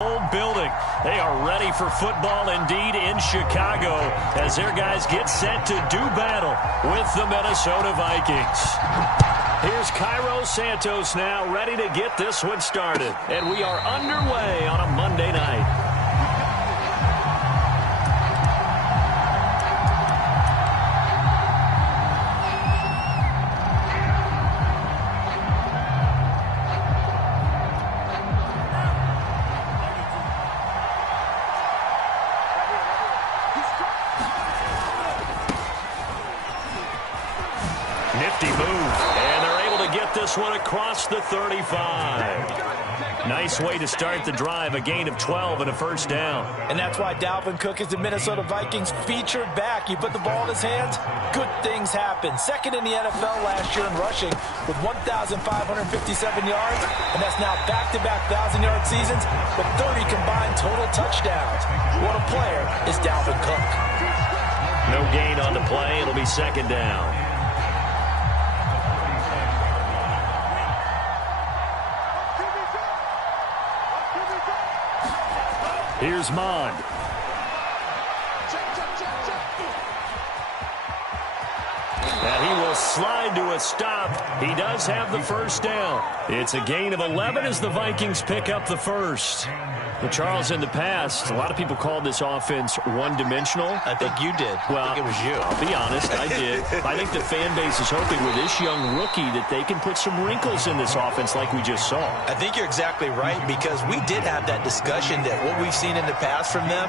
Old building. They are ready for football indeed in Chicago as their guys get set to do battle with the Minnesota Vikings. Here's Cairo Santos now ready to get this one started. And we are underway on a Monday night. Nifty move, and they're able to get this one across the 35. Nice way to start the drive, a gain of 12 and a first down. And that's why Dalvin Cook is the Minnesota Vikings featured back. You put the ball in his hands, good things happen. Second in the NFL last year in rushing with 1,557 yards, and that's now back-to-back 1,000-yard seasons with 30 combined total touchdowns. What a player is Dalvin Cook. No gain on the play. It'll be second down. Here's Mond. And he will slide to a stop. He does have the first down. It's a gain of 11 as the Vikings pick up the first. Well, Charles, in the past, a lot of people called this offense one-dimensional. I think you did. Well, I think it was you. I'll be honest, I did. I think the fan base is hoping with this young rookie that they can put some wrinkles in this offense like we just saw. I think you're exactly right, because we did have that discussion that what we've seen in the past from them,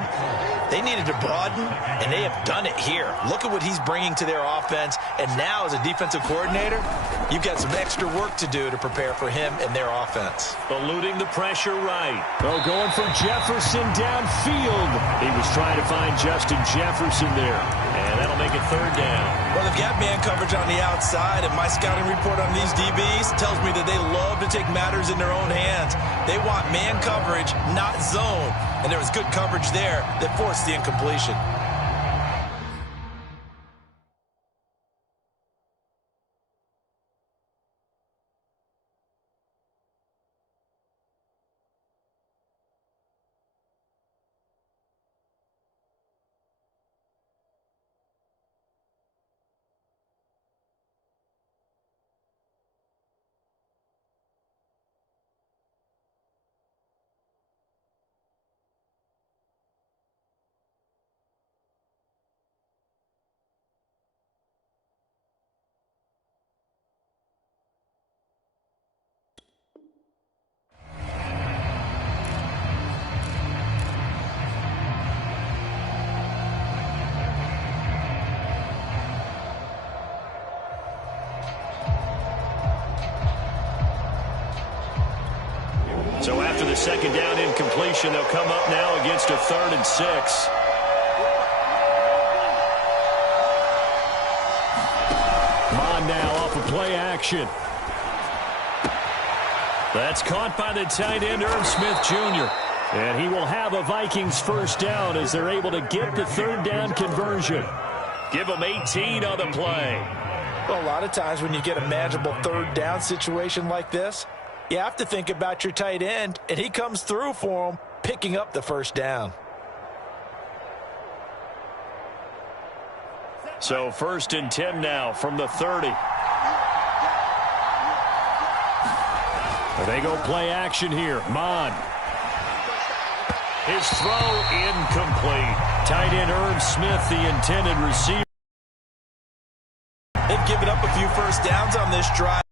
they needed to broaden, and they have done it here. Look at what he's bringing to their offense, and now as a defensive coordinator, you've got some extra work to do to prepare for him and their offense. Eluding the pressure right. Oh, going for Jefferson downfield. He was trying to find Justin Jefferson there, and that'll make it third down. Well, they've got man coverage on the outside, and my scouting report on these DBs tells me that they love to take matters in their own hands. They want man coverage, not zone, and there was good coverage there that forced the incompletion. So after the second down incompletion, they'll come up now against a 3rd and 6. Mond now off of play action. That's caught by the tight end, Irv Smith Jr. And he will have a Vikings first down as they're able to get the 3rd down conversion. Give them 18 on the play. Well, a lot of times when you get a manageable 3rd down situation like this, you have to think about your tight end, and he comes through for him, picking up the first down. So 1st and 10 now from the 30. They go play action here. Mond. His throw incomplete. Tight end Irv Smith, the intended receiver. They've given up a few first downs on this drive.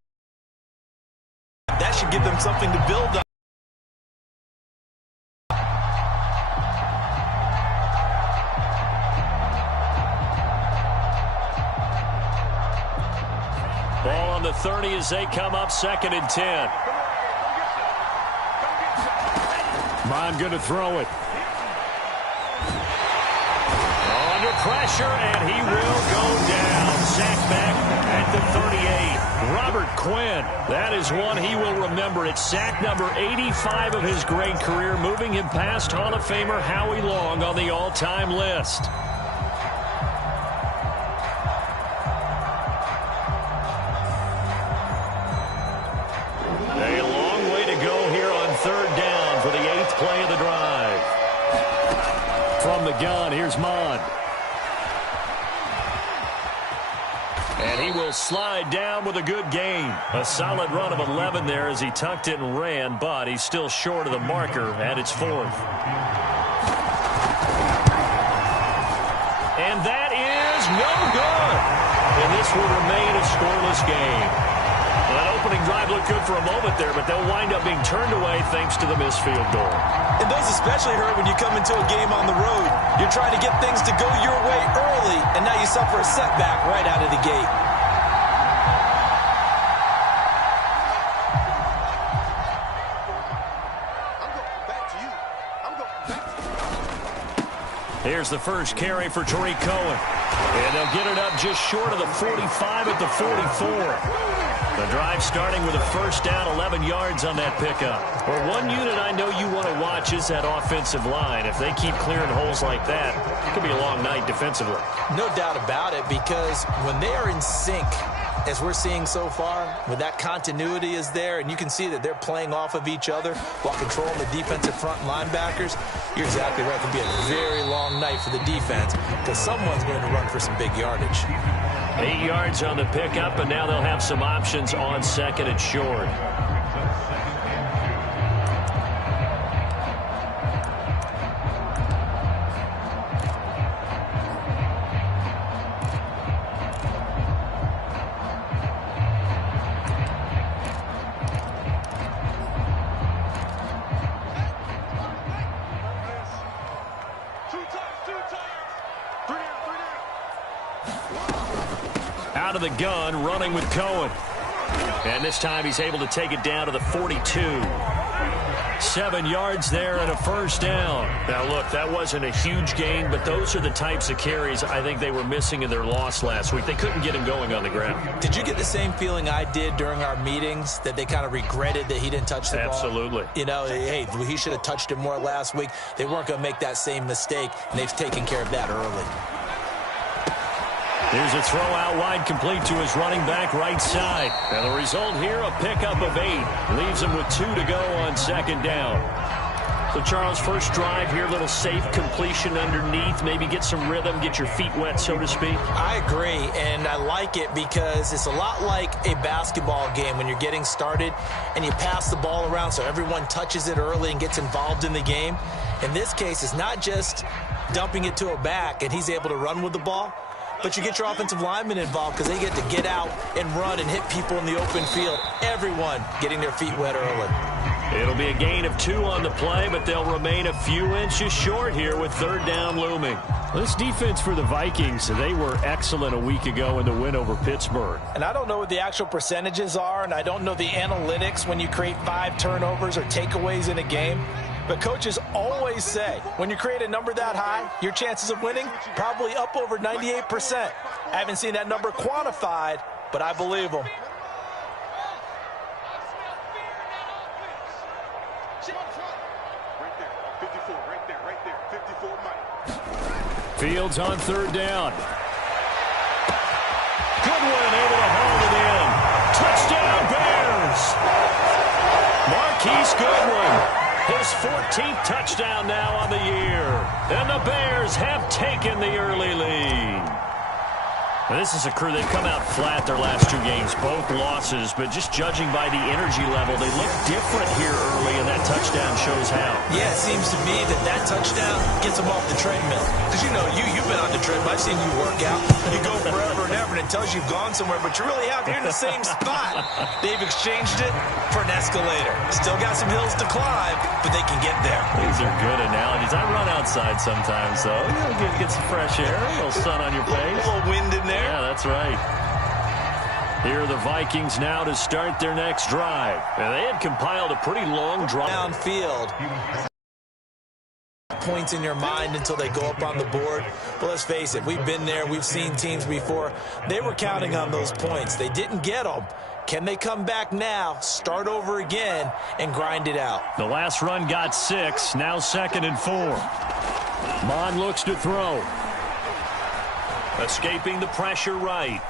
That should give them something to build on. Ball on the 30 as they come up 2nd and 10. Mond going to throw it. Under pressure, and he will go down. Sacked back at the 38. Robert Quinn, that is one he will remember. It's sack number 85 of his great career, moving him past Hall of Famer Howie Long on the all-time list. A long way to go here on 3rd down for the 8th play of the drive. gun, here's Mon. And he will slide down with a good gain. A solid run of 11 there as he tucked it and ran, but he's still short of the marker at its 4th. And that is no good. And this will remain a scoreless game. Well, that opening drive looked good for a moment there, but they'll wind up being turned away thanks to the missed field goal. And those especially hurt when you come into a game on the road. You're trying to get things to go your way early, and now you suffer a setback right out of the gate. Here's the first carry for Tariq Cohen. And they'll get it up just short of the 45 at the 44. The drive starting with a first down, 11 yards on that pickup. Well, one unit I know you want to watch is that offensive line. If they keep clearing holes like that, it could be a long night defensively. No doubt about it, because when they are in sync, as we're seeing so far, when that continuity is there, and you can see that they're playing off of each other while controlling the defensive front linebackers, you're exactly right. It could be a very long night for the defense because someone's going to run for some big yardage. 8 yards on the pickup, and now they'll have some options on second and short. Out of the gun, running with Cohen. And this time he's able to take it down to the 42. 7 yards there and a first down. Now, look, that wasn't a huge gain, but those are the types of carries I think they were missing in their loss last week. They couldn't get him going on the ground. Did you get the same feeling I did during our meetings, that they kind of regretted that he didn't touch the ball? Absolutely. You know, hey, he should have touched it more last week. They weren't going to make that same mistake, and they've taken care of that early. Here's a throw out wide, complete to his running back right side. And the result here, a pickup of 8. Leaves him with 2 to go on second down. So, Charles, first drive here, little safe completion underneath. Maybe get some rhythm, get your feet wet, so to speak. I agree, and I like it because it's a lot like a basketball game when you're getting started and you pass the ball around so everyone touches it early and gets involved in the game. In this case, it's not just dumping it to a back and he's able to run with the ball, but you get your offensive linemen involved because they get to get out and run and hit people in the open field. Everyone getting their feet wet early. It'll be a gain of 2 on the play, but they'll remain a few inches short here with third down looming. This defense for the Vikings, they were excellent a week ago in the win over Pittsburgh. And I don't know what the actual percentages are, and I don't know the analytics when you create 5 turnovers or takeaways in a game. But coaches always say, when you create a number that high, your chances of winning probably up over 98%. I haven't seen that number quantified, but I believe them. Fields on third down. Goodwin able to hold it in. Touchdown Bears! Marquise Goodwin. His 14th touchdown now on the year. And the Bears have taken the early lead. Now, this is a crew, they've come out flat their last 2 games, both losses, but just judging by the energy level, they look different here early, and that touchdown shows how. Yeah, it seems to me that touchdown gets them off the treadmill. Because, you know, you've been on the treadmill. I've seen you work out. You go forever and ever, and it tells you you've gone somewhere, but you really have. You're in the same spot. They've exchanged it for an escalator. Still got some hills to climb, but they can get there. These are good analogies. I run outside sometimes, though. You know, get some fresh air, a little sun on your face. A little wind in there. Yeah, that's right. Here are the Vikings now to start their next drive. And they had compiled a pretty long drive. Downfield. Points in your mind until they go up on the board. But let's face it, we've been there. We've seen teams before. They were counting on those points. They didn't get them. Can they come back now, start over again, and grind it out? The last run got 6. Now 2nd and 4. Mon looks to throw. Escaping the pressure right.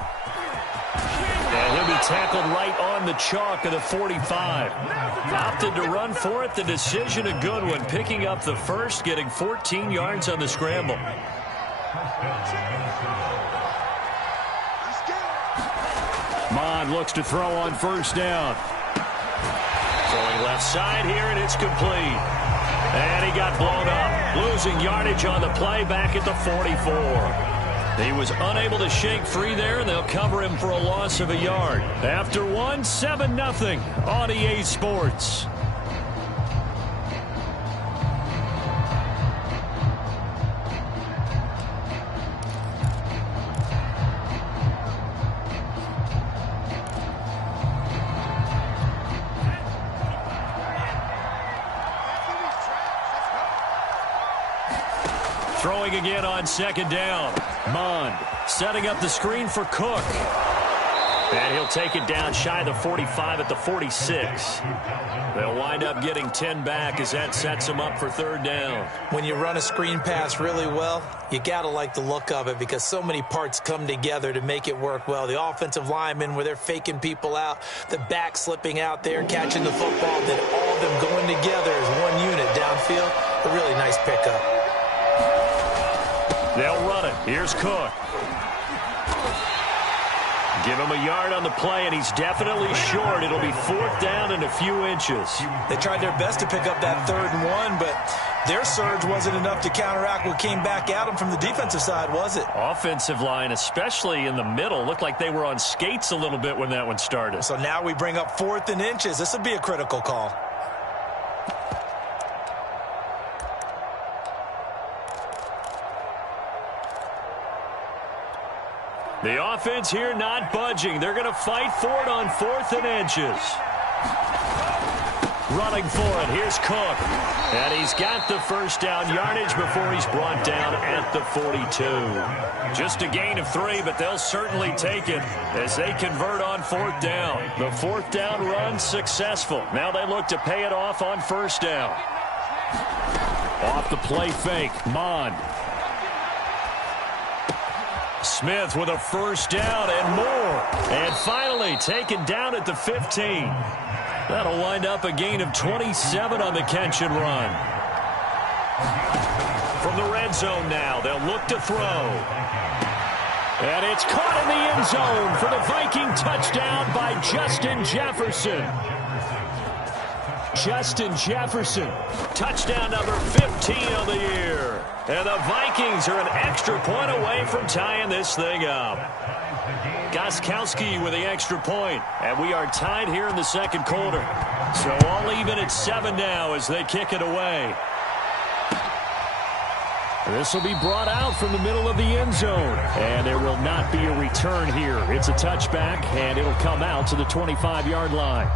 And he'll be tackled right on the chalk of the 45. Opted to run for it. The decision a good one. Picking up the first, getting 14 yards on the scramble. Mond looks to throw on first down. Throwing left side here, and it's complete. And he got blown up. Losing yardage on the play back at the 44. He was unable to shake free there, and they'll cover him for a loss of a yard. After one, 7-0 on EA Sports. Throwing again on second down. Mond setting up the screen for Cook. And he'll take it down shy of the 45 at the 46. They'll wind up getting 10 back as that sets them up for third down. When you run a screen pass really well, you got to like the look of it because so many parts come together to make it work well. The offensive linemen where they're faking people out, the back slipping out there, catching the football, then all of them going together as one unit downfield. A really nice pickup. They'll run it. Here's Cook. Give him a yard on the play, and he's definitely short. It'll be fourth down and a few inches. They tried their best to pick up that 3rd and 1, but their surge wasn't enough to counteract what came back at them from the defensive side, was it? Offensive line, especially in the middle, looked like they were on skates a little bit when that one started. So now we bring up 4th and inches. This would be a critical call. The offense here not budging. They're going to fight for it on 4th and inches. Running for it. Here's Cook. And he's got the first down yardage before he's brought down at the 42. Just a gain of 3, but they'll certainly take it as they convert on 4th down. The 4th down run successful. Now they look to pay it off on first down. Off the play fake. Mond. Smith with a first down and more. And finally taken down at the 15. That'll wind up a gain of 27 on the catch and run. From the red zone now, they'll look to throw. And it's caught in the end zone for the Viking touchdown by Justin Jefferson. Justin Jefferson, touchdown number 15 of the year. And the Vikings are an extra point away from tying this thing up. Gostkowski with the extra point, and we are tied here in the second quarter. So all even at 7 now as they kick it away. This will be brought out from the middle of the end zone, and there will not be a return here. It's a touchback, and it'll come out to the 25-yard line.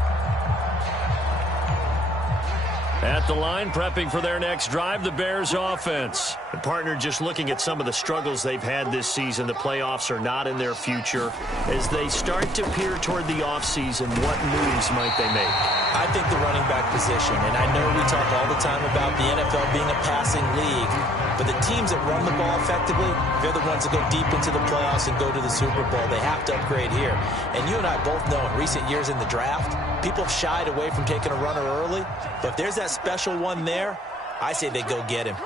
At the line, prepping for their next drive, the Bears offense. The partner just looking at some of the struggles they've had this season. The playoffs are not in their future. As they start to peer toward the offseason, what moves might they make? I think the running back position, and I know we talk all the time about the NFL being a passing league, but the teams that run the ball effectively, they're the ones that go deep into the playoffs and go to the Super Bowl. They have to upgrade here. And you and I both know in recent years in the draft, people have shied away from taking a runner early, but if there's that special one there, I say they go get him.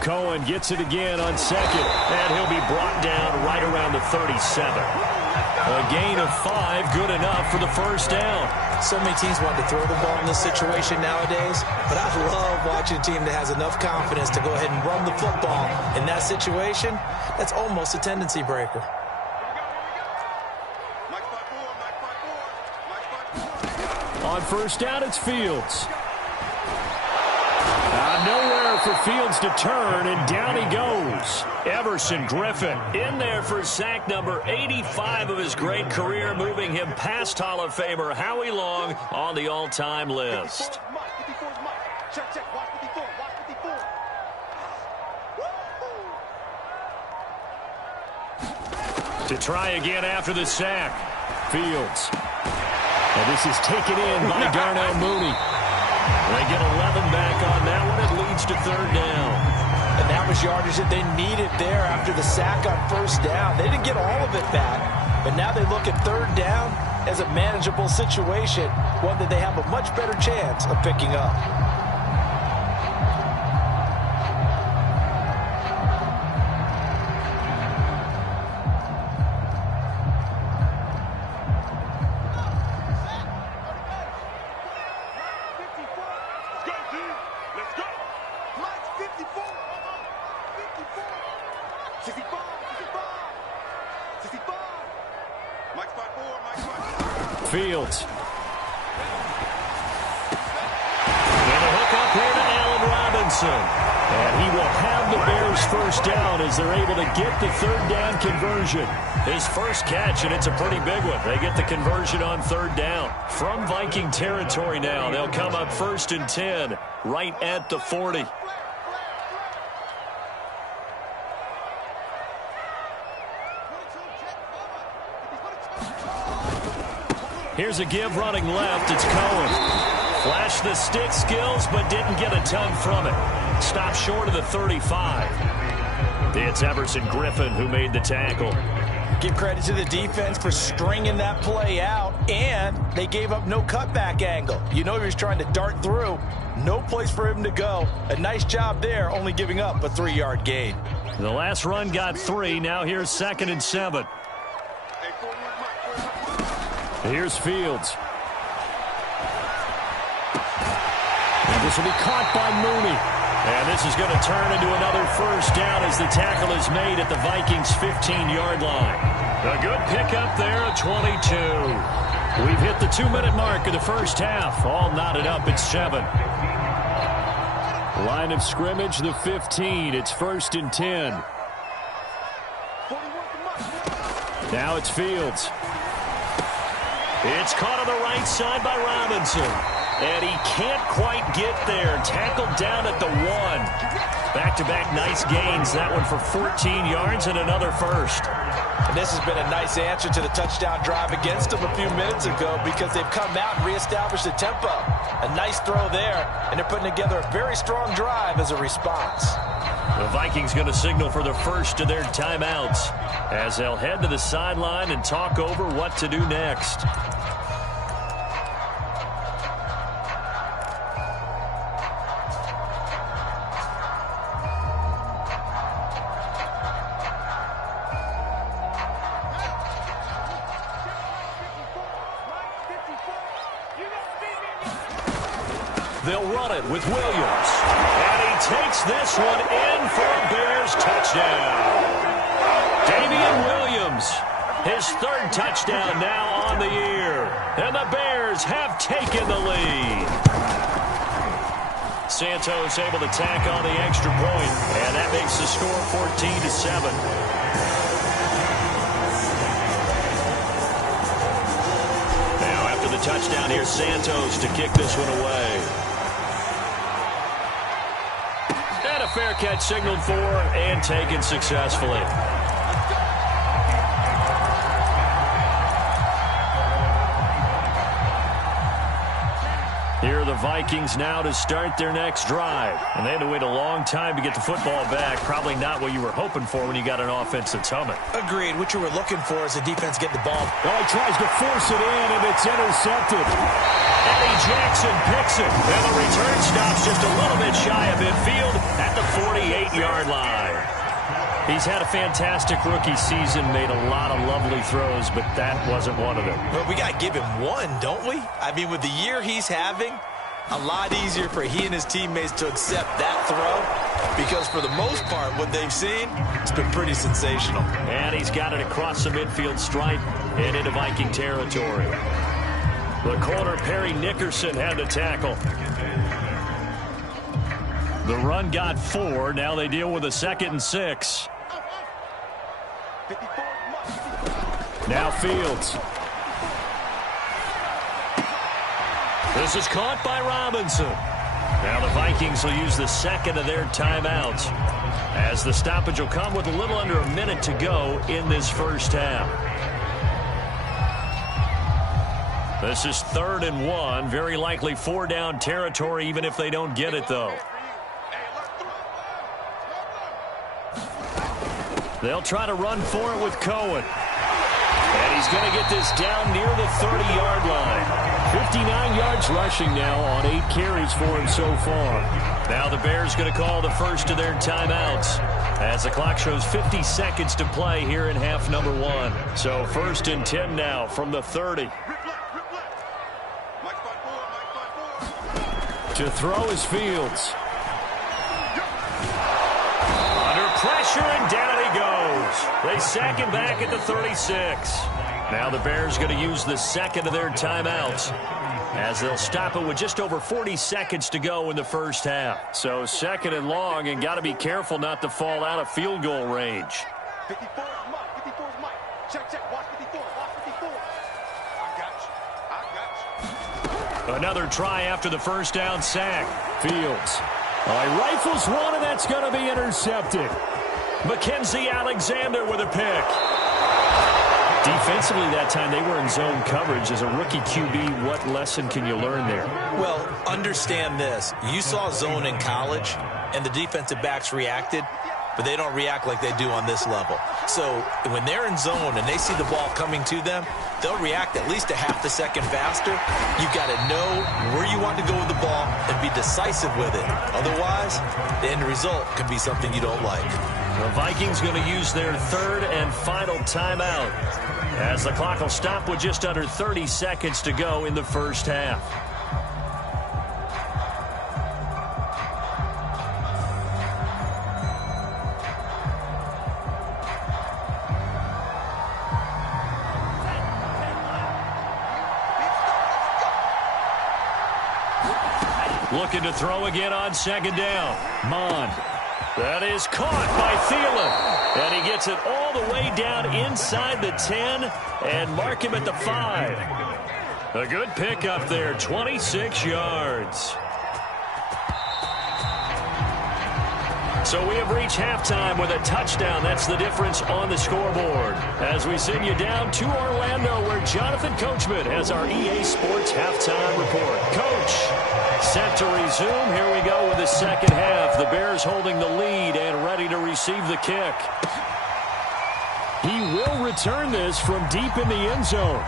Cohen gets it again on second, and he'll be brought down right around the 37. A gain of 5, good enough for the first down. So many teams want to throw the ball in this situation nowadays, but I love watching a team that has enough confidence to go ahead and run the football. In that situation, that's almost a tendency breaker. On first down, it's Fields. Nowhere for Fields to turn, and down he goes. Everson Griffin in there for sack number 85 of his great career, moving him past Hall of Famer Howie Long on the all-time list. To try again after the sack. Fields. And this is taken in by Darnell Mooney. They get 11 back on that one. It leads to third down. And that was yardage that they needed there after the sack on first down. They didn't get all of it back, And now they look at third down as a manageable situation, one that they have a much better chance of picking up. Fields. And a hook up here to Allen Robinson. And he will have the Bears first down as they're able to get the third down conversion. His first catch, and it's a pretty big one. They get the conversion on third down. From Viking territory now, they'll come up 1st and 10, right at the 40. Here's a give running left. It's Cohen. Flashed the stick skills, but didn't get a ton from it. Stopped short of the 35. It's Everson Griffin who made the tackle. Give credit to the defense for stringing that play out, and they gave up no cutback angle. You know he was trying to dart through. No place for him to go. A nice job there, only giving up a 3-yard gain. The last run got 3. Now here's 2nd and 7. Here's Fields. And this will be caught by Mooney. And this is going to turn into another first down as the tackle is made at the Vikings' 15-yard line. A good pickup there at 22. We've hit the 2-minute mark of the first half. All knotted up at 7. Line of scrimmage, the 15. It's 1st and 10. Now it's Fields. It's caught on the right side by Robinson. And he can't quite get there. Tackled down at the 1. Back-to-back nice gains. That one for 14 yards and another first. And this has been a nice answer to the touchdown drive against them a few minutes ago because they've come out and reestablished the tempo. A nice throw there, and they're putting together a very strong drive as a response. The Vikings going to signal for the first of their timeouts as they'll head to the sideline and talk over what to do next. They'll run it with Williams. And he takes this one in for a Bears touchdown. Damian Williams, his 3rd touchdown now on the year. And the Bears have taken the lead. Santos able to tack on the extra point. And that makes the score 14-7. Now after the touchdown, here's Santos to kick this one away. Fair catch signaled for and taken successfully. Here are the Vikings now to start their next drive. And they had to wait a long time to get the football back. Probably not what you were hoping for when you got an offense that's humming. Agreed. What you were looking for is the defense getting the ball. Well, he tries to force it in, and it's intercepted. Eddie Jackson picks it. And the return stops just a little bit shy of midfield at the 48-yard line. He's had a fantastic rookie season, made a lot of lovely throws, but that wasn't one of them. Well, we got to give him one, don't we? I mean, with the year he's having, a lot easier for he and his teammates to accept that throw because for the most part, what they've seen, it's been pretty sensational. And he's got it across the midfield stripe and into Viking territory. The corner, Perry Nickerson, had the tackle. The run got 4. Now they deal with a 2nd and 6. Now Fields. This is caught by Robinson. Now the Vikings will use the 2nd of their timeouts as the stoppage will come with a little under a minute to go in this first half. This is 3rd and 1. Very likely 4-down territory even if they don't get it, though. They'll try to run for it with Cohen. he's going to get this down near the 30-yard line. 59 yards rushing now on 8 carries for him so far. Now the Bears going to call the first of their timeouts as the clock shows 50 seconds to play here in half number 1. So 1st and 10 now from the 30. To throw is Fields. Under pressure, and down he goes. They sack him back at the 36. Now the Bears going to use the second of their timeouts as they'll stop it with just over 40 seconds to go in the first half. So 2nd and long, and got to be careful not to fall out of field goal range. 54 is Mike. 54 is Mike. Check. Watch 54. Watch 54. I got you. Another try after the first down sack. Fields. He rifles one, and that's going to be intercepted. Mackenzie Alexander with a pick. Defensively that time, they were in zone coverage. As a rookie QB, what lesson can you learn there? Well, understand this. You saw zone in college, and the defensive backs reacted, but they don't react like they do on this level. So when they're in zone and they see the ball coming to them, they'll react at least a half a second faster. You've got to know where you want to go with the ball and be decisive with it. Otherwise, the end result can be something you don't like. The Vikings going to use their 3rd and final timeout as the clock will stop with just under 30 seconds to go in the first half. Looking to throw again on 2nd down. Mond. That is caught by Thielen. And he gets it all the way down inside the 10 and mark him at the 5. A good pickup there, 26 yards. So we have reached halftime with a touchdown. That's the difference on the scoreboard. As we send you down to Orlando, where Jonathan Coachman has our EA Sports halftime report. Coach, set to resume. Here we go with the second half. The Bears holding the lead and ready to receive the kick. He will return this from deep in the end zone.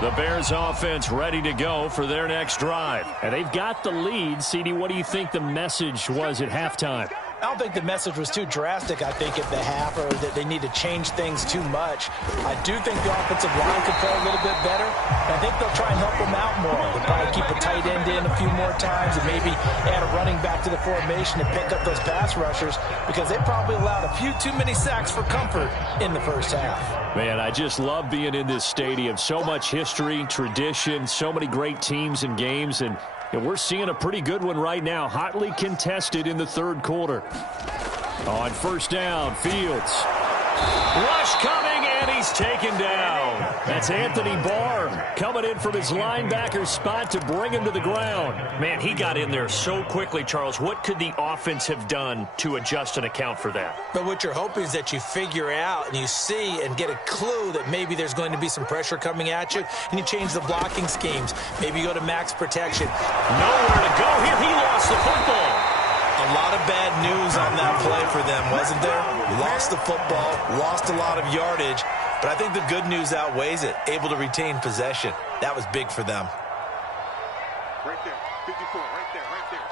The Bears offense ready to go for their next drive. And they've got the lead. CD, what do you think the message was at halftime? I don't think the message was too drastic, I think, at the half, or that they need to change things too much. I do think the offensive line could play a little bit better. I think they'll try and help them out more. They'll probably keep a tight end in a few more times and maybe add a running back to the formation and pick up those pass rushers, because they probably allowed a few too many sacks for comfort in the first half. Man, I just love being in this stadium. So much history, tradition, so many great teams and games, and we're seeing a pretty good one right now, hotly contested in the 3rd quarter. On 1st down, Fields. Rush coming, and he's taken down. That's Anthony Barr coming in from his linebacker spot to bring him to the ground. Man, he got in there so quickly, Charles. What could the offense have done to adjust and account for that? But what you're hoping is that you figure out and you see and get a clue that maybe there's going to be some pressure coming at you, and you change the blocking schemes. Maybe you go to max protection. Nowhere to go here. He lost the football. A lot of bad news on that play for them, wasn't there? Lost the football, lost a lot of yardage, but I think the good news outweighs it. Able to retain possession. That was big for them. Right there, 54, right there,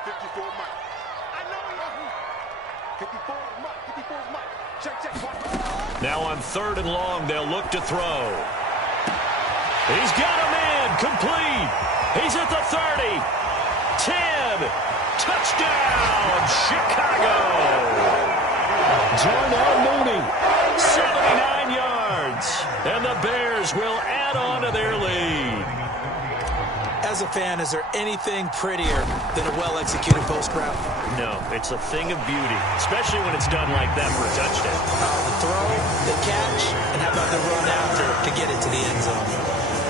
54 Mike. I know 54 Mike, 54 Mike. Check, watch. Now on 3rd and long, they'll look to throw. He's got a man, complete. He's at the 30, 10. Touchdown, Chicago! Darnell Mooney, 79 yards. And the Bears will add on to their lead. As a fan, is there anything prettier than a well-executed post route? No, it's a thing of beauty, especially when it's done like that for a touchdown. The throw, the catch, and how about the run after to get it to the end zone?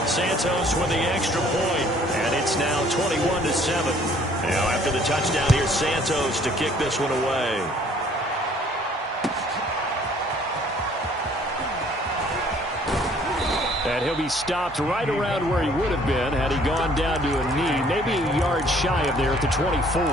Santos with the extra point, and it's now 21-7. Now after the touchdown, here's Santos to kick this one away. And he'll be stopped right around where he would have been had he gone down to a knee, maybe a yard shy of there at the 24.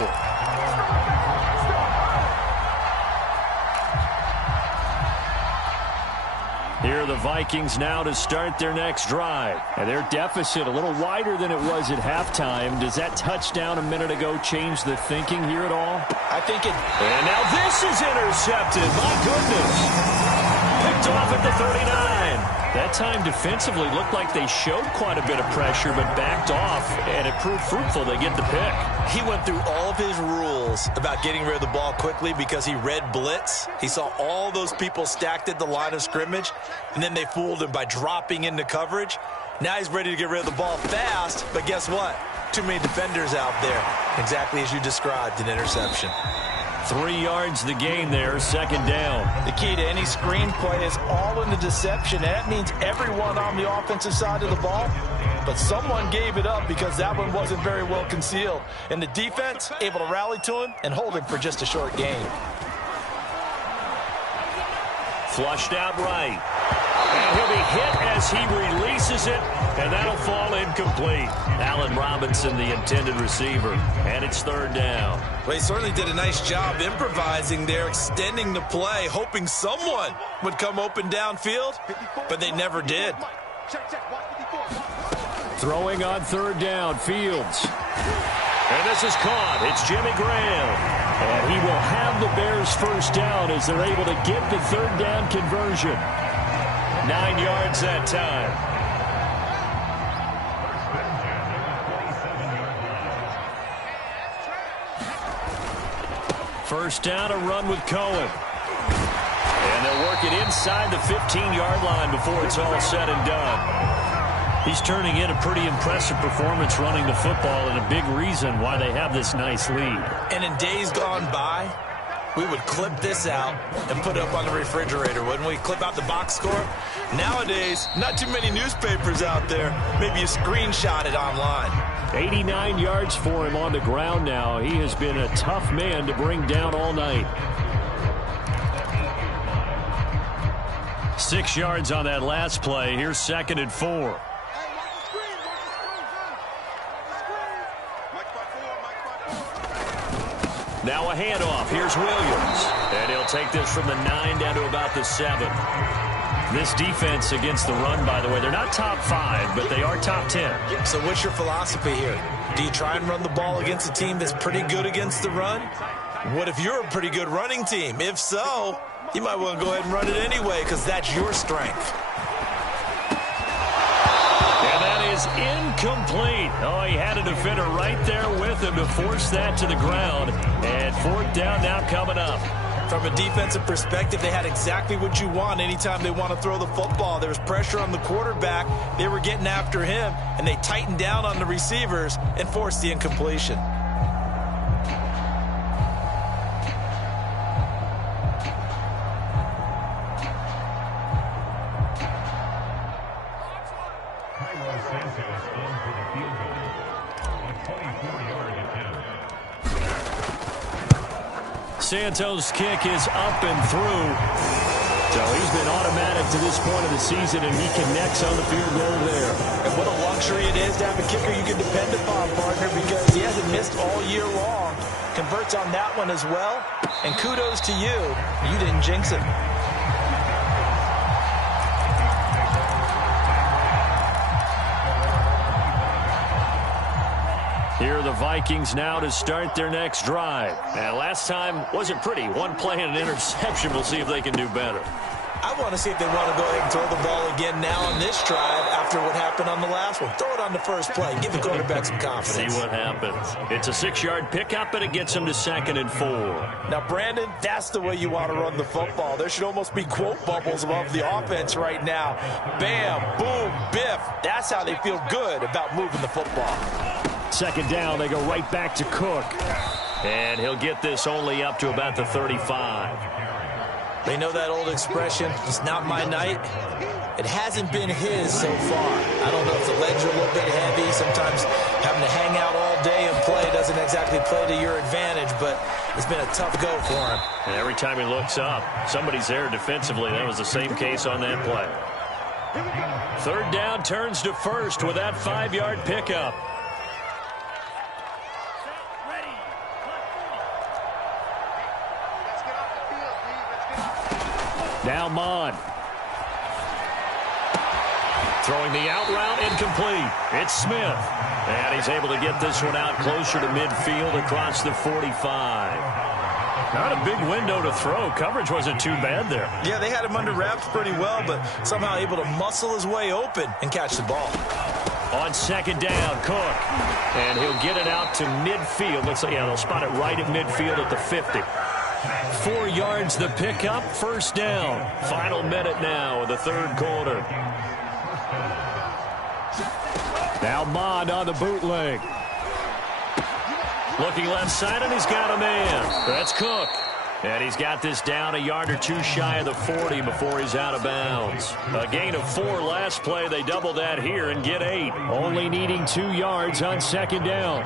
Here are the Vikings now to start their next drive. And their deficit a little wider than it was at halftime. Does that touchdown a minute ago change the thinking here at all? I think it... And now this is intercepted. My goodness. Picked off at the 39. That time defensively looked like they showed quite a bit of pressure but backed off, and it proved fruitful. They get the pick. He went through all of his rules about getting rid of the ball quickly because he read blitz. He saw all those people stacked at the line of scrimmage, and then they fooled him by dropping into coverage. Now he's ready to get rid of the ball fast, but guess what? Too many defenders out there. Exactly as you described, an interception. 3 yards the gain there, second down. The key to any screenplay is all in the deception. And that means everyone on the offensive side of the ball, but someone gave it up because that one wasn't very well concealed. And the defense able to rally to him and hold him for just a short gain. Flushed out right. And he'll be hit as he releases it, and that'll fall incomplete. Allen Robinson, the intended receiver, and it's third down. Well, he certainly did a nice job improvising there, extending the play, hoping someone would come open downfield, but they never did. Throwing on third down, Fields. And this is caught. It's Jimmy Graham. And he will have the Bears first down as they're able to get the third down conversion. 9 yards that time. First down, a run with Cohen. And they'll work it inside the 15-yard line before it's all said and done. He's turning in a pretty impressive performance running the football, and a big reason why they have this nice lead. And in days gone by, we would clip this out and put it up on the refrigerator, wouldn't we? Clip out the box score. Nowadays, not too many newspapers out there. Maybe you screenshot it online. 89 yards for him on the ground now. He has been a tough man to bring down all night. 6 yards on that last play. Here's 2nd and 4. Now a handoff. Here's Williams. And he'll take this from the 9 down to about the 7. This defense against the run, by the way, they're not top 5, but they are top 10. So what's your philosophy here? Do you try and run the ball against a team that's pretty good against the run? What if you're a pretty good running team? If so, you might want to go ahead and run it anyway because that's your strength. Is incomplete. Oh, he had a defender right there with him to force that to the ground. And fourth down now coming up. From a defensive perspective, they had exactly what you want anytime they want to throw the football. There was pressure on the quarterback. They were getting after him, and they tightened down on the receivers and forced the incompletion. Santos' kick is up and through. So he's been automatic to this point of the season, and he connects on the field goal there. And what a luxury it is to have a kicker you can depend upon, partner, because he hasn't missed all year long. Converts on that one as well. And kudos to you. You didn't jinx it. Here are the Vikings now to start their next drive. And last time wasn't pretty. One play and an interception. We'll see if they can do better. I want to see if they want to go ahead and throw the ball again now on this drive after what happened on the last one. Throw it on the first play. Give the quarterback some confidence. See what happens. It's a 6-yard pickup, and it gets them to 2nd and 4. Now, Brandon, that's the way you want to run the football. There should almost be quote bubbles above the offense right now. Bam, boom, biff. That's how they feel good about moving the football. 2nd down, they go right back to Cook. And he'll get this only up to about the 35. They know that old expression, it's not my night. It hasn't been his so far. I don't know if the legs are a little bit heavy. Sometimes having to hang out all day and play doesn't exactly play to your advantage, but it's been a tough go for him. And every time he looks up, somebody's there defensively. That was the same case on that play. 3rd down turns to 1st with that 5-yard pickup. Now Mon. Throwing the out route, incomplete. It's Smith. And he's able to get this one out closer to midfield across the 45. Not a big window to throw. Coverage wasn't too bad there. Yeah, they had him under wraps pretty well, but somehow able to muscle his way open and catch the ball. On second down, Cook. And he'll get it out to midfield. Looks like, yeah, they'll spot it right at midfield at the 50. 4 yards the pickup, first down. Final minute now of the third quarter. Now Mond on the bootleg. Looking left side, and he's got a man. That's Cook. And he's got this down a yard or two shy of the 40 before he's out of bounds. A gain of 4 last play. They double that here and get 8. Only needing 2 yards on second down.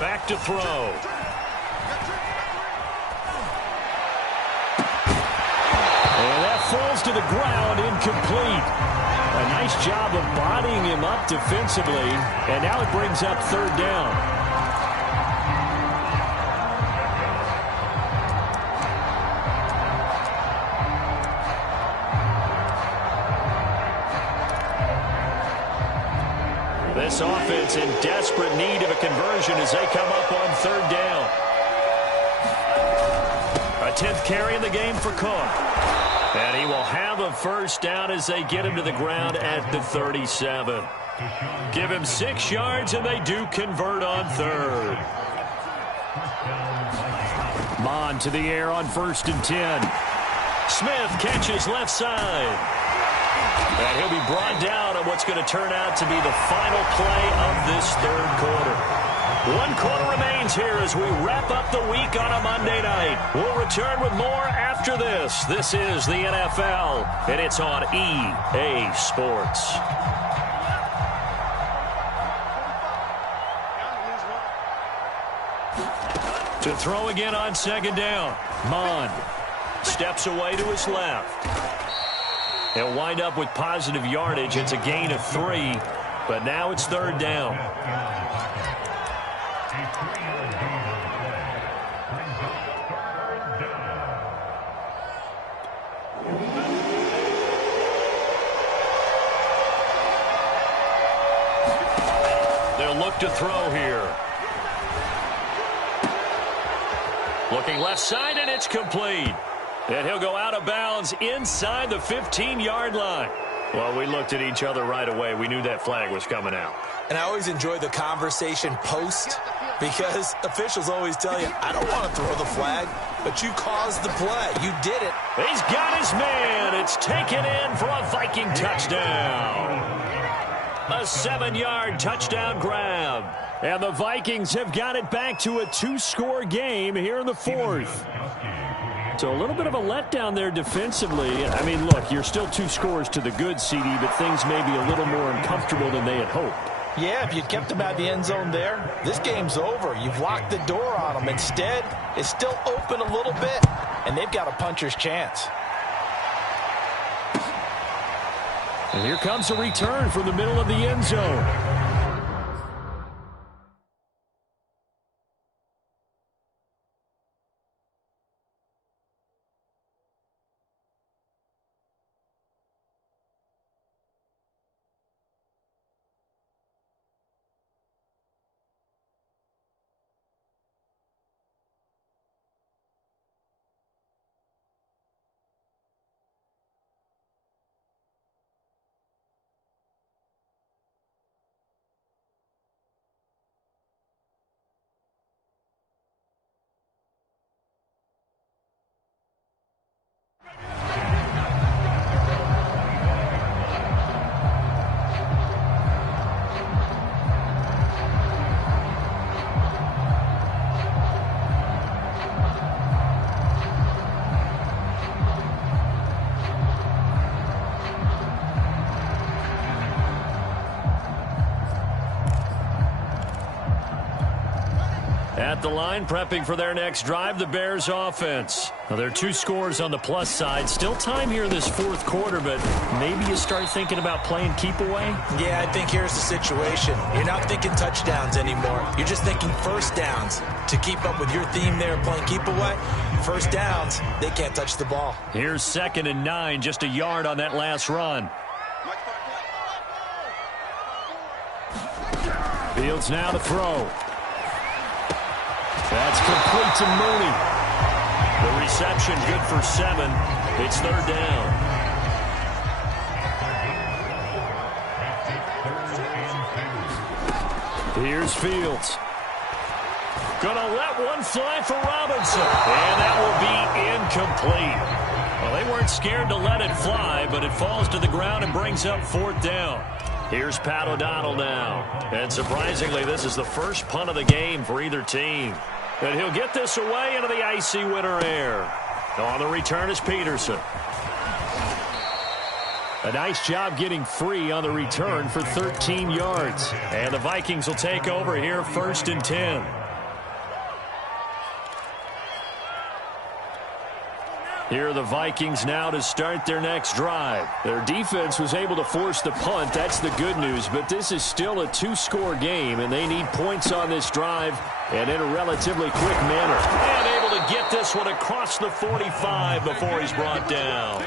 Back to throw. And that falls to the ground, incomplete. A nice job of bodying him up defensively, and now it brings up third down. This offense in desperate need of a conversion as they come up on third down. A 10th carry in the game for Cook. And he will have a first down as they get him to the ground at the 37. Give him 6 yards, and they do convert on third. Mond to the air on 1st and 10. Smith catches left side. And he'll be brought down on what's going to turn out to be the final play of this third quarter. 1 quarter remains here as we wrap up the week on a Monday night. We'll return with more after this. This is the NFL, and it's on EA Sports. To throw again on second down. Mond steps away to his left. He'll wind up with positive yardage. It's a gain of 3, but now it's third down. They'll look to throw here. Looking left side, and it's complete. And he'll go out of bounds inside the 15-yard line. Well, we looked at each other right away. We knew that flag was coming out. And I always enjoy the conversation post because officials always tell you, I don't want to throw the flag, but you caused the play. You did it. He's got his man. It's taken in for a Viking touchdown. A 7-yard touchdown grab. And the Vikings have got it back to a 2-score game here in the 4th. So a little bit of a letdown there defensively. I mean, look, you're still 2 scores to the good, CD, but things may be a little more uncomfortable than they had hoped. Yeah, if you kept them out of the end zone there, this game's over. You've locked the door on them. Instead, it's still open a little bit, and they've got a puncher's chance. And here comes a return from the middle of the end zone. At the line, prepping for their next drive, the Bears offense. Now, there are 2 scores on the plus side. Still time here in this fourth quarter, but maybe you start thinking about playing keep away? Yeah, I think here's the situation. You're not thinking touchdowns anymore. You're just thinking first downs. To keep up with your theme there, playing keep away, first downs, they can't touch the ball. Here's 2nd and 9, just a yard on that last run. Fields now to throw. That's complete to Mooney. The reception good for 7. It's 3rd down. Here's Fields. Gonna let one fly for Robinson. And that will be incomplete. Well, they weren't scared to let it fly, but it falls to the ground and brings up 4th down. Here's Pat O'Donnell now. And surprisingly, this is the first punt of the game for either team. And he'll get this away into the icy winter air. On the return is Peterson. A nice job getting free on the return for 13 yards. And the Vikings will take over here 1st and 10. Here are the Vikings now to start their next drive. Their defense was able to force the punt. That's the good news. But this is still a 2-score game, and they need points on this drive and in a relatively quick manner. And able to get this one across the 45 before he's brought down.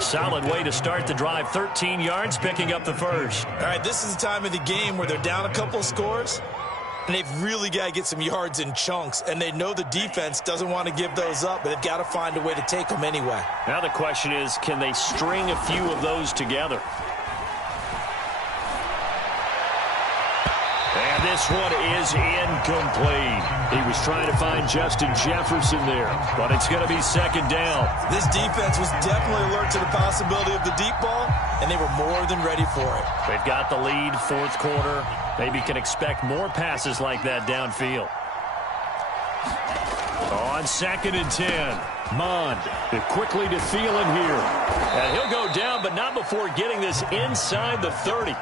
Solid way to start the drive. 13 yards, picking up the first. All right, this is the time of the game where they're down a couple of scores. And they've really got to get some yards in chunks. And they know the defense doesn't want to give those up, but they've got to find a way to take them anyway. Now the question is, can they string a few of those together? And this one is incomplete. He was trying to find Justin Jefferson there, but it's going to be 2nd down. This defense was definitely alert to the possibility of the deep ball, and they were more than ready for it. They've got the lead, 4th quarter. Maybe can expect more passes like that downfield. On 2nd and 10, Mond quickly to Thielen here. And he'll go down, but not before getting this inside the 30.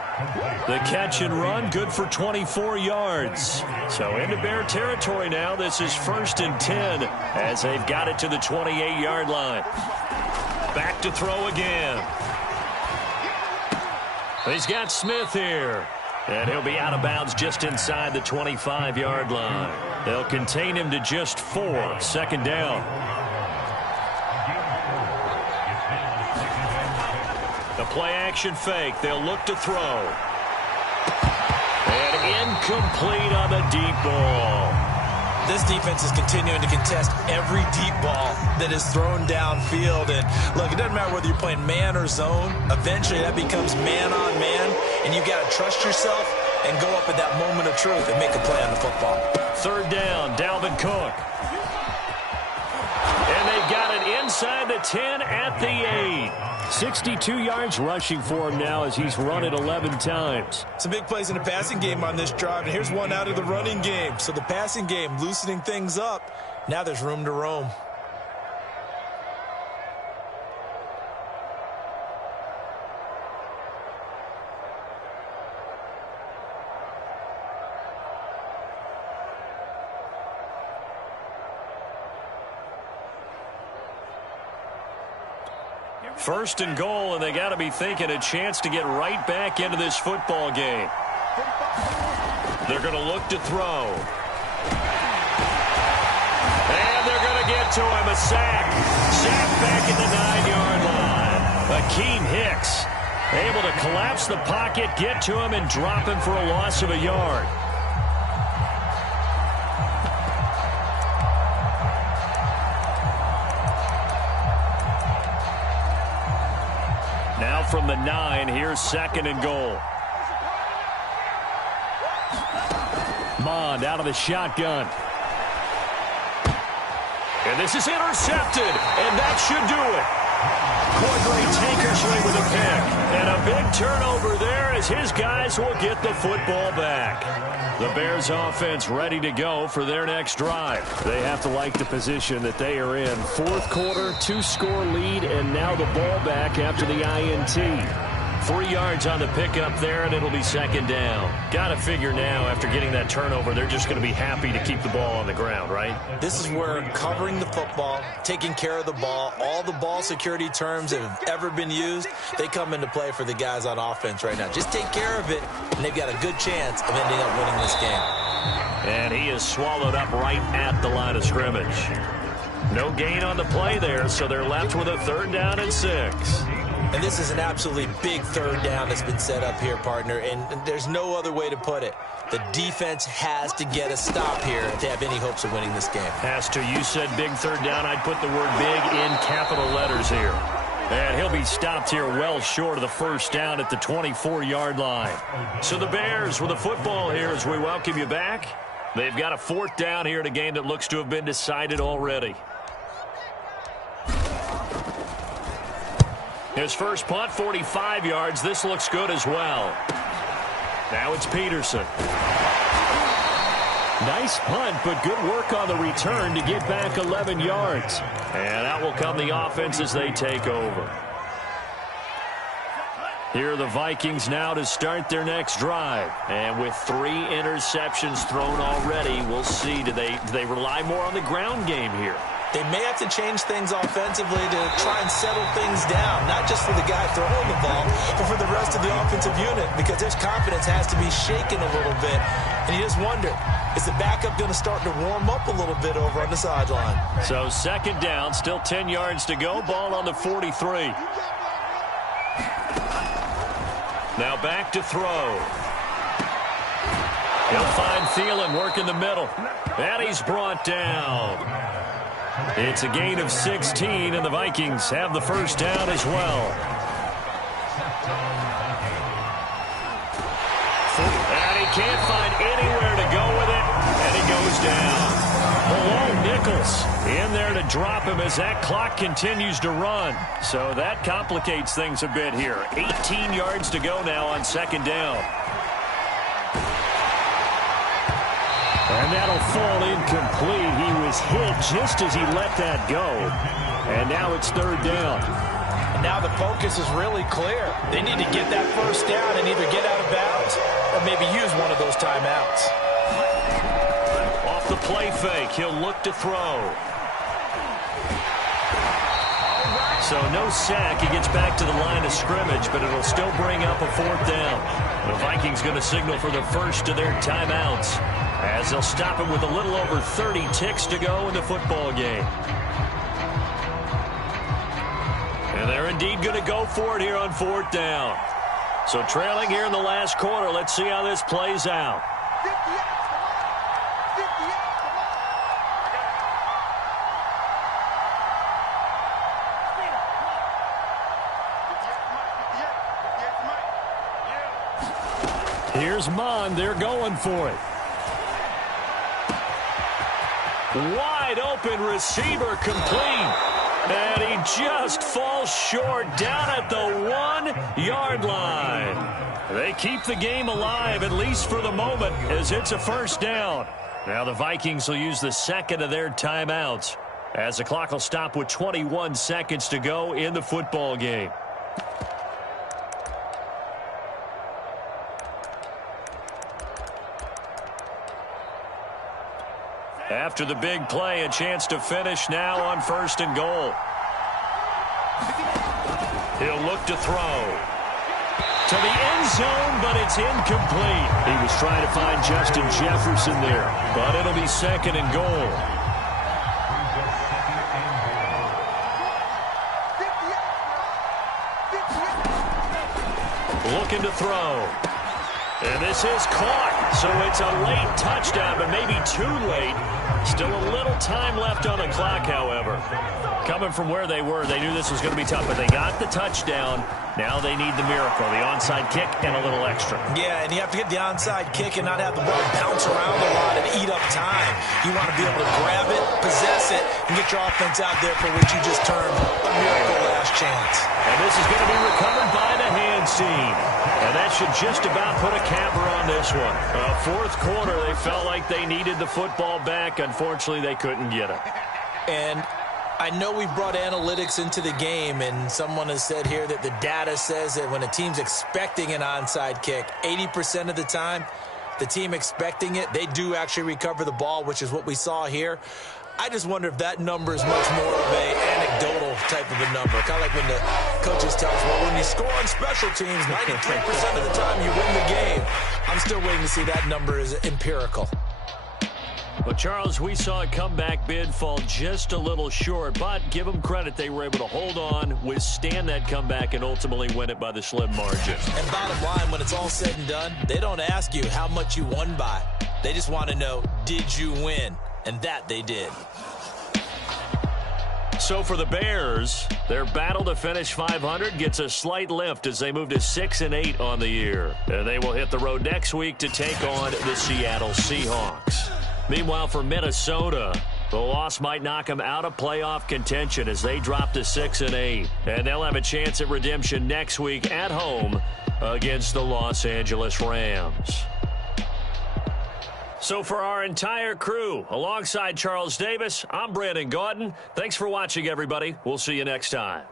The catch and run, good for 24 yards. So into Bear territory now. This is 1st and 10 as they've got it to the 28-yard line. Back to throw again. He's got Smith here. And he'll be out of bounds just inside the 25-yard line. They'll contain him to just 4. 2nd down. The play-action fake. They'll look to throw. And incomplete on the deep ball. This defense is continuing to contest every deep ball that is thrown downfield. And, look, it doesn't matter whether you're playing man or zone. Eventually, that becomes man-on-man, and you've got to trust yourself and go up at that moment of truth and make a play on the football. 3rd down, Dalvin Cook. And they've got it inside the 10 at the 8. 62 yards rushing for him now as he's run it 11 times. Some big plays in the passing game on this drive, and here's one out of the running game. So the passing game loosening things up. Now there's room to roam. First and goal, and they got to be thinking a chance to get right back into this football game. They're going to look to throw. And they're going to get to him. A sack. Sack back at the 9-yard line. Akeem Hicks able to collapse the pocket, get to him, and drop him for a loss of a yard. Now from the 9, here's 2nd and goal. Mond out of the shotgun. And this is intercepted, and that should do it. Cordray Tankersley with a pick. And a big turnover there as his guys will get the football back. The Bears offense ready to go for their next drive. They have to like the position that they are in. 4th quarter, 2-score lead, and now the ball back after the INT. 3 yards on the pickup there, and it'll be second down. Got to figure now, after getting that turnover, they're just going to be happy to keep the ball on the ground, right? This is where covering the football, taking care of the ball, all the ball security terms that have ever been used, they come into play for the guys on offense right now. Just take care of it, and they've got a good chance of ending up winning this game. And he is swallowed up right at the line of scrimmage. No gain on the play there, so they're left with a 3rd down and 6. And this is an absolutely big 3rd down that's been set up here, partner, and there's no other way to put it. The defense has to get a stop here to have any hopes of winning this game. Has to. You said big 3rd down. I'd put the word big in capital letters here. And he'll be stopped here well short of the 1st down at the 24-yard line. So the Bears with the football here as we welcome you back. They've got a 4th down here in a game that looks to have been decided already. His first punt, 45 yards. This looks good as well. Now it's Peterson. Nice punt, but good work on the return to get back 11 yards. And out will come the offense as they take over. Here are the Vikings now to start their next drive. And with 3 interceptions thrown already, we'll see. Do they rely more on the ground game here? They may have to change things offensively to try and settle things down, not just for the guy throwing the ball, but for the rest of the offensive unit, because their confidence has to be shaken a little bit. And you just wonder, is the backup going to start to warm up a little bit over on the sideline? So 2nd down, still 10 yards to go, ball on the 43. Now back to throw. He'll find Thielen working the middle. And he's brought down. It's a gain of 16, and the Vikings have the 1st down as well. And he can't find anywhere to go with it, and he goes down. Malone Nichols in there to drop him as that clock continues to run. So that complicates things a bit here. 18 yards to go now on 2nd down. And that'll fall incomplete. He was hit just as he let that go. And now it's 3rd down. And now the focus is really clear. They need to get that 1st down and either get out of bounds or maybe use one of those timeouts. Off the play fake, he'll look to throw. So no sack. He gets back to the line of scrimmage, but it'll still bring up a 4th down. The Vikings going to signal for the first of their timeouts, as they'll stop him with a little over 30 ticks to go in the football game. And they're indeed going to go for it here on 4th down. So trailing here in the last quarter, let's see how this plays out. Here's Mon. They're going for it. Wide open receiver complete. And he just falls short down at the 1-yard line. They keep the game alive, at least for the moment, as it's a 1st down. Now the Vikings will use the 2nd of their timeouts, as the clock will stop with 21 seconds to go in the football game. After the big play, a chance to finish now on 1st and goal. He'll look to throw to the end zone, but it's incomplete. He was trying to find Justin Jefferson there, but it'll be 2nd and goal. Looking to throw. And this is caught, so it's a late touchdown, but maybe too late. Still a little time left on the clock, however. Coming from where they were, they knew this was going to be tough, but they got the touchdown. Now they need the miracle, the onside kick and a little extra. Yeah, and you have to get the onside kick and not have the ball bounce around a lot and eat up time. You want to be able to grab it, possess it, and get your offense out there for which you just termed a miracle last chance. And this is going to be recovered by the hand team. And that should just about put a capper on this one. 4th quarter, they felt like they needed the football back. Unfortunately, they couldn't get it. And I know we've brought analytics into the game, and someone has said here that the data says that when a team's expecting an onside kick, 80% of the time, the team expecting it, they do actually recover the ball, which is what we saw here. I just wonder if that number is much more of a anecdotal type of a number. Kind of like when the coaches tell us, well, when you score on special teams, 93% of the time you win the game. I'm still waiting to see that number is empirical. Well, Charles, we saw a comeback bid fall just a little short, but give them credit. They were able to hold on, withstand that comeback, and ultimately win it by the slim margin. And bottom line, when it's all said and done, they don't ask you how much you won by. They just want to know, did you win? And that they did. So for the Bears, their battle to finish 500 gets a slight lift as they move to 6-8 on the year. And they will hit the road next week to take on the Seattle Seahawks. Meanwhile, for Minnesota, the loss might knock them out of playoff contention as they drop to 6-8. And they'll have a chance at redemption next week at home against the Los Angeles Rams. So for our entire crew, alongside Charles Davis, I'm Brandon Gaudin. Thanks for watching, everybody. We'll see you next time.